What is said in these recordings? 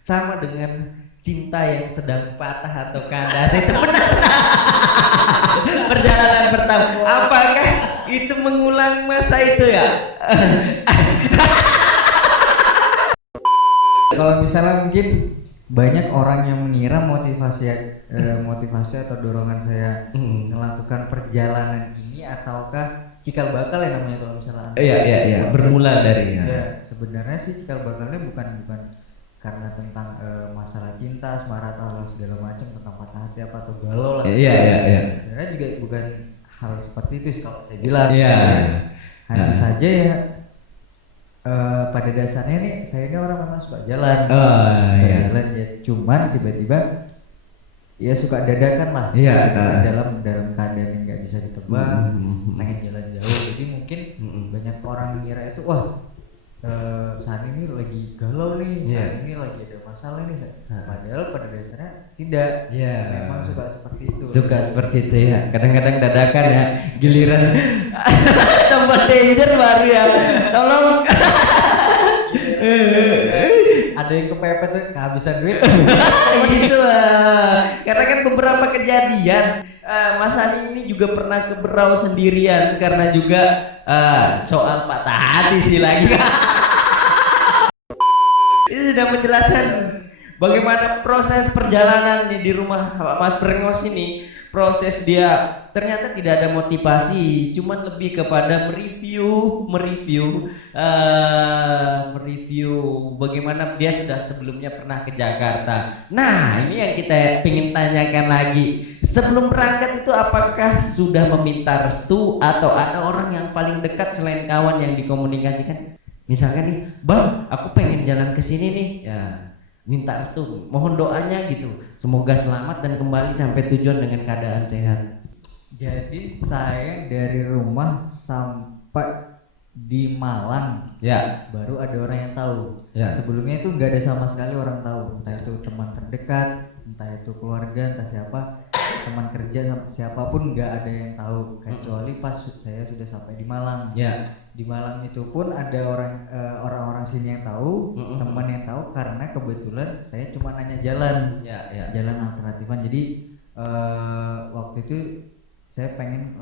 sama dengan cinta yang sedang patah atau kandas. Itu benar. Perjalanan pertama. Apakah itu mengulang masa itu ya? Kalau misalnya mungkin banyak orang yang mengira motivasi atau dorongan saya melakukan perjalanan ini ataukah cikal bakal ya namanya kalau misalnya Iya, bermula dari ya sebenarnya sih cikal bakalnya bukan karena tentang masalah cinta, asmara atau segala macam tentang patah hati apa atau galau lah. Iya. Sebenarnya juga bukan hal seperti itu sih kalau saya bilang. Iya. Hanya saja ya pada dasarnya nih saya ini orang memang suka jalan. Jalan ya, cuman tiba-tiba ya suka dadakan lah. Dalam keadaan yang nggak bisa ditebak, pengen jalan jauh. Jadi mungkin banyak orang mengira itu wah saat ini lagi galau nih, saat ini lagi ada masalah nih. Padahal pada dasarnya tidak. Memang suka seperti itu. Suka seperti itu ya. Kadang-kadang dadakan ya, giliran tambah danger baru ya. Tolong. Ada yang kepepet tuh kehabisan duit. Gitu lah. Karena kan beberapa kejadian Mas Ani ini juga pernah ke Berau sendirian karena juga soal patah hati sih lagi. Ini sudah menjelaskan bagaimana proses perjalanan di rumah Mas Brengos ini. Proses dia ternyata tidak ada motivasi, cuman lebih kepada mereview bagaimana dia sudah sebelumnya pernah ke Jakarta. Nah, ini yang kita ingin tanyakan lagi. Sebelum berangkat itu apakah sudah meminta restu atau ada orang yang paling dekat selain kawan yang dikomunikasikan? Misalkan nih, Bang, aku pengen jalan ke sini nih. Ya, minta restu, mohon doanya gitu. Semoga selamat dan kembali sampai tujuan dengan keadaan sehat. Jadi saya dari rumah sampai di Malang baru ada orang yang tahu. Sebelumnya itu nggak ada sama sekali orang tahu, entah itu teman terdekat, entah itu keluarga, entah siapa, teman kerja, siapapun nggak ada yang tahu kecuali pas saya sudah sampai di Malang. Di Malang itu pun ada orang-orang sini yang tahu, teman yang tahu karena kebetulan saya cuma nanya jalan, jalan alternatifan. Jadi waktu itu saya pengen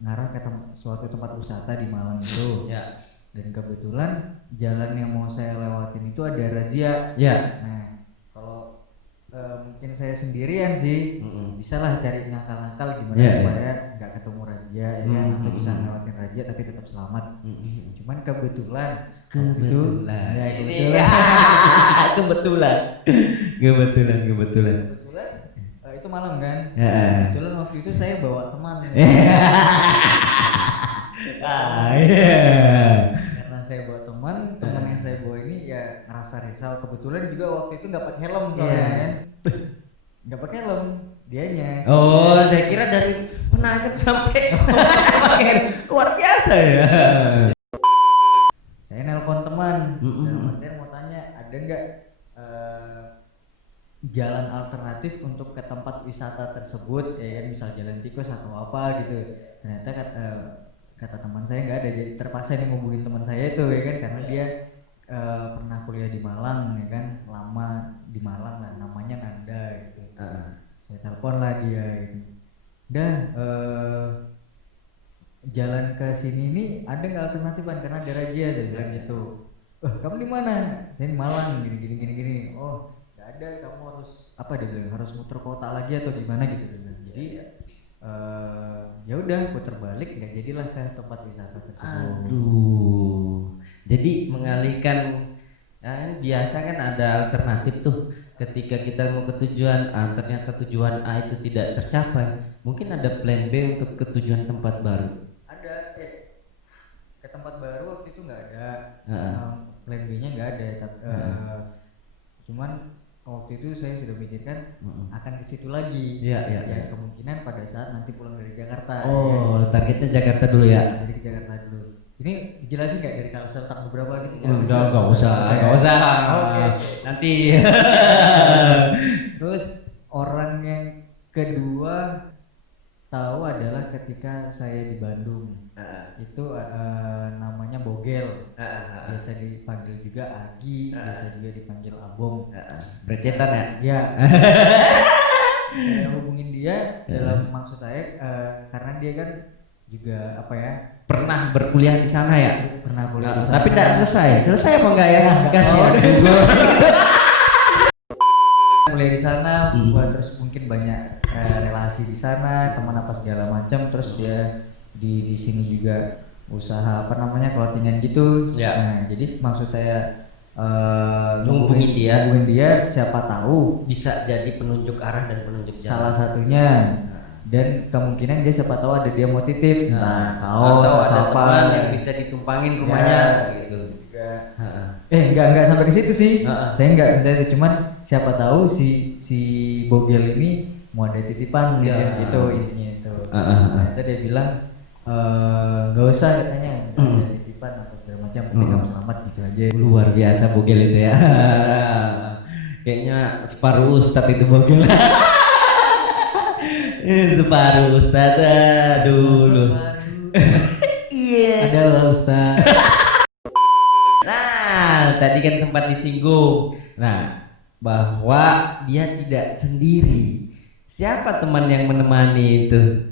ngarah ke suatu tempat wisata di Malang itu. Dan kebetulan jalan yang mau saya lewatin itu ada razia. Nah, kalau mungkin saya sendirian sih, bisalah cari ngakal-ngakal gimana supaya nggak ketemu razia ya kan, atau bisa ngelewatin razia tapi tetap selamat. Cuman kebetulan itu malam kan. Kebetulan waktu itu saya bawa teman. Karena saya bawa teman yang saya bawa ini ya ngerasa risau. Kebetulan juga waktu itu nggak pakai helm soalnya kan. Nggak pakai helm dianya. Oh, saya kira dari Penajam sampai luar biasa ya. Saya nelpon teman, dalam artian mau tanya ada nggak jalan alternatif untuk ke tempat wisata tersebut, ya kan, misal jalan tikus atau apa gitu. Ternyata kata teman saya nggak ada, jadi terpaksa nih ngubungin teman saya itu ya kan, karena dia pernah kuliah di Malang ya kan, lama di Malang lah, namanya Nanda gitu. Saya telepon lah dia gitu. Jalan ke sini nih ada nggak alternatifan karena ada razia, saya bilang gitu. Kamu di mana? Saya di Malang, gini. Oh, nggak ada, kamu harus apa, dia bilang harus muter kota lagi atau gimana gitu. Jadi ya udah putar balik, nggak jadilah ke tempat wisata tersebut. Aduh, jadi mengalihkan. Biasa kan ada alternatif tuh, ketika kita mau ke tujuan A ternyata tujuan A itu tidak tercapai, mungkin ada plan B untuk ke tujuan tempat baru. Ada ke tempat baru waktu itu nggak ada, plan B nya nggak ada. Cuman waktu itu saya sudah pikirkan akan ke situ lagi. Ya kemungkinan pada saat nanti pulang dari Jakarta. Oh, targetnya Jakarta dulu ya. Dari Jakarta dulu. Ini dijelasin nggak dari Kalsel tak beberapa gitu? Nggak usah. Oke. Nanti. Terus orang yang kedua tahu adalah ketika saya di Bandung. Itu namanya Boga Bogel, biasa dipanggil juga Agi, biasa juga dipanggil Abong. Bercetan ya? Ya. Saya hubungin dia dalam maksud saya karena dia kan juga apa ya, pernah berkuliah di sana ya? Pernah kuliah di sana. Tapi tidak selesai apa enggak ya? Kasihan. Kuliah di sana, terus mungkin banyak relasi di sana, teman apa segala macam, terus dia di sini juga usaha apa namanya clothingan gitu. Nah, jadi maksud saya hubungin dia siapa tahu bisa jadi penunjuk arah dan penunjuk jalan. Salah satunya. Dan kemungkinan dia siapa tahu ada dia mau titip, kaos atau ada apa teman yang bisa ditumpangin rumahnya gitu. Enggak sampai ke situ sih. Saya enggak itu, cuman siapa tahu si Bogel ini mau ada titipan gitu intinya itu. Ternyata dia bilang enggak usah katanya, ada titipan atau segala macam, penting kamu selamat gitu aja. Luar biasa Bogel itu ya. Kayaknya separuh ustadz itu Bogel. Separuh ustadz dulu. Iya. Adalah ustadz. Nah, tadi kan sempat disinggung. Nah, bahwa dia tidak sendiri. Siapa teman yang menemani itu?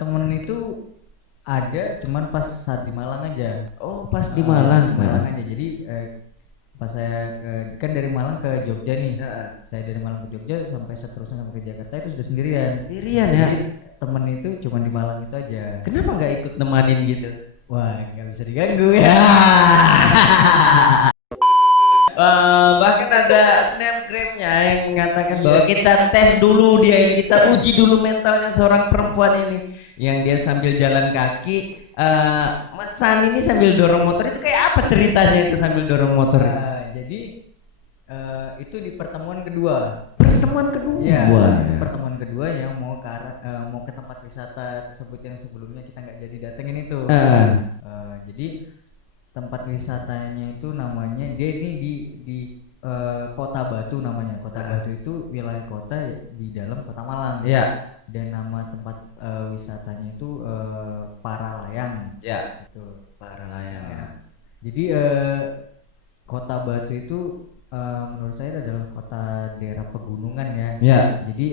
Temen itu ada, cuman pas saat di Malang aja. Oh, pas di Malang. Malang aja. Jadi pas saya kan dari Malang ke Jogja nih. Saya dari Malang ke Jogja sampai seterusnya sampai ke Jakarta itu sudah sendirian. Sendirian ya. Jadi temen itu cuma di Malang itu aja. Kenapa nggak ikut nemanin gitu? Wah, nggak bisa diganggu ya. Bahkan ada snapgramnya yang mengatakan bahwa kita tes dulu dia, kita uji dulu mentalnya seorang perempuan ini, yang dia sambil jalan kaki, Mas San ini sambil dorong motor. Itu kayak apa ceritanya itu sambil dorong motor? Jadi itu di pertemuan kedua. Ya, itu pertemuan kedua yang mau ke tempat wisata tersebut yang sebelumnya kita nggak jadi datengin itu. Jadi tempat wisatanya itu namanya, dia ini di Kota Batu namanya. Kota Batu itu wilayah kota di dalam Kota Malang. Dan nama tempat wisatanya itu Paralayang. Itu Paralayang. Jadi Kota Batu itu menurut saya adalah kota daerah pegunungan ya. Jadi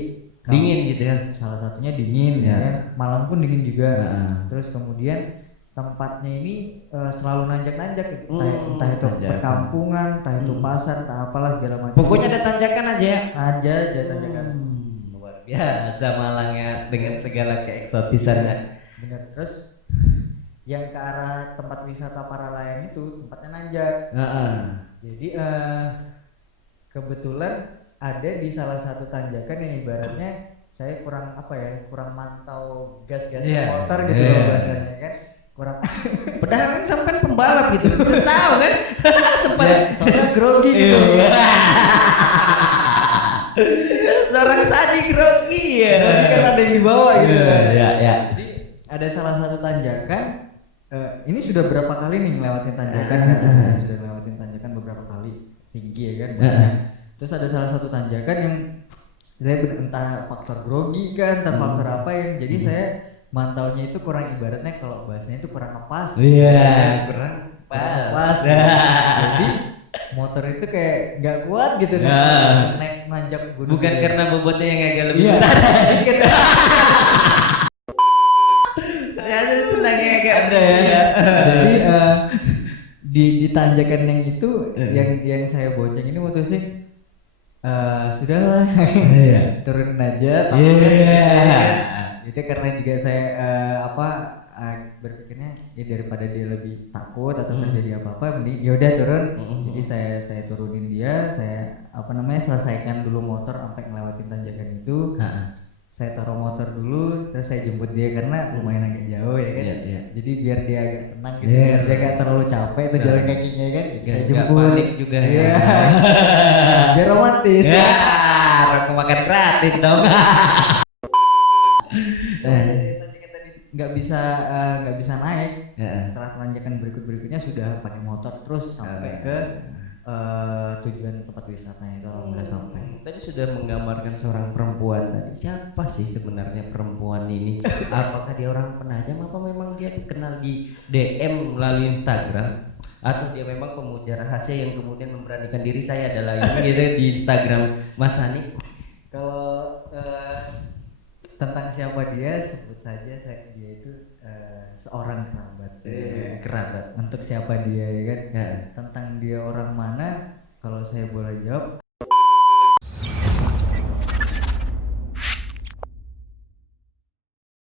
dingin gitu ya. Salah satunya dingin ya. Malang pun dingin juga. Terus kemudian tempatnya ini selalu nanjak-nanjak, entah itu perkampungan, entah itu pasar, entah apalah segala macam. Pokoknya ada tanjakan aja ya. Ada tanjakan. Luar biasa Malangnya dengan segala keeksotisannya. Benar. Terus yang ke arah tempat wisata Paralayang itu tempatnya nanjak. Jadi kebetulan ada di salah satu tanjakan yang ibaratnya saya kurang mantau gas-gasnya motor gitu loh bahasanya kan. Padahal kan sampai pembalap gitu, tahu kan? Sempat soalnya grogi gitu. Seorang Sadi grogi ya. Kan ada yang dibawa gitu. Ya. Jadi ada salah satu tanjakan. Ini sudah berapa kali nih ngelewatin tanjakan? Sudah ngelewatin tanjakan beberapa kali, tinggi ya kan. Terus ada salah satu tanjakan yang saya entah faktor grogi kan, entah faktor apa yang jadi saya mantaunya itu kurang, ibaratnya kalau bahasanya itu kurang ngepas. Kurang pas. Jadi motor itu kayak nggak kuat gitu naik nanjak gunung. Bukan gitu. karena bobotnya yang agak lebih besar. Ternyata senangnya agak ada ya. Jadi di tanjakan yang itu yang saya bonceng ini mutusin sudahlah turunin aja. Itu karena juga saya berpikirnya ya daripada dia lebih takut atau terjadi apa-apa, mending ya udah turun. Jadi saya turunin dia, saya selesaikan dulu motor sampai ngelewatin tanjakan itu. Saya taruh motor dulu, terus saya jemput dia karena lumayan agak jauh ya kan. Jadi biar dia agak tenang gitu, biar dia gak terlalu capek itu jalan kakinya kan. Saya jemput. Panik juga ya. Biar romantis. Aku makan gratis dong. Tadi nggak bisa naik. Setelah tanjakan berikutnya sudah pakai motor terus sampai ke tujuan tempat wisatanya itu alhamdulillah sampai. Tadi sudah menggambarkan seorang perempuan tadi. Siapa sih sebenarnya perempuan ini? Apakah dia orang penajam apa memang dia dikenal di DM melalui Instagram? Atau dia memang pemuja rahasia yang kemudian memberanikan diri saya adalah ini gitu di Instagram Mas Hani? Kalau tentang siapa dia, sebut saja dia itu seorang kerabat. Kerabat. Untuk siapa dia ya kan? Tentang dia orang mana, kalau saya boleh jawab,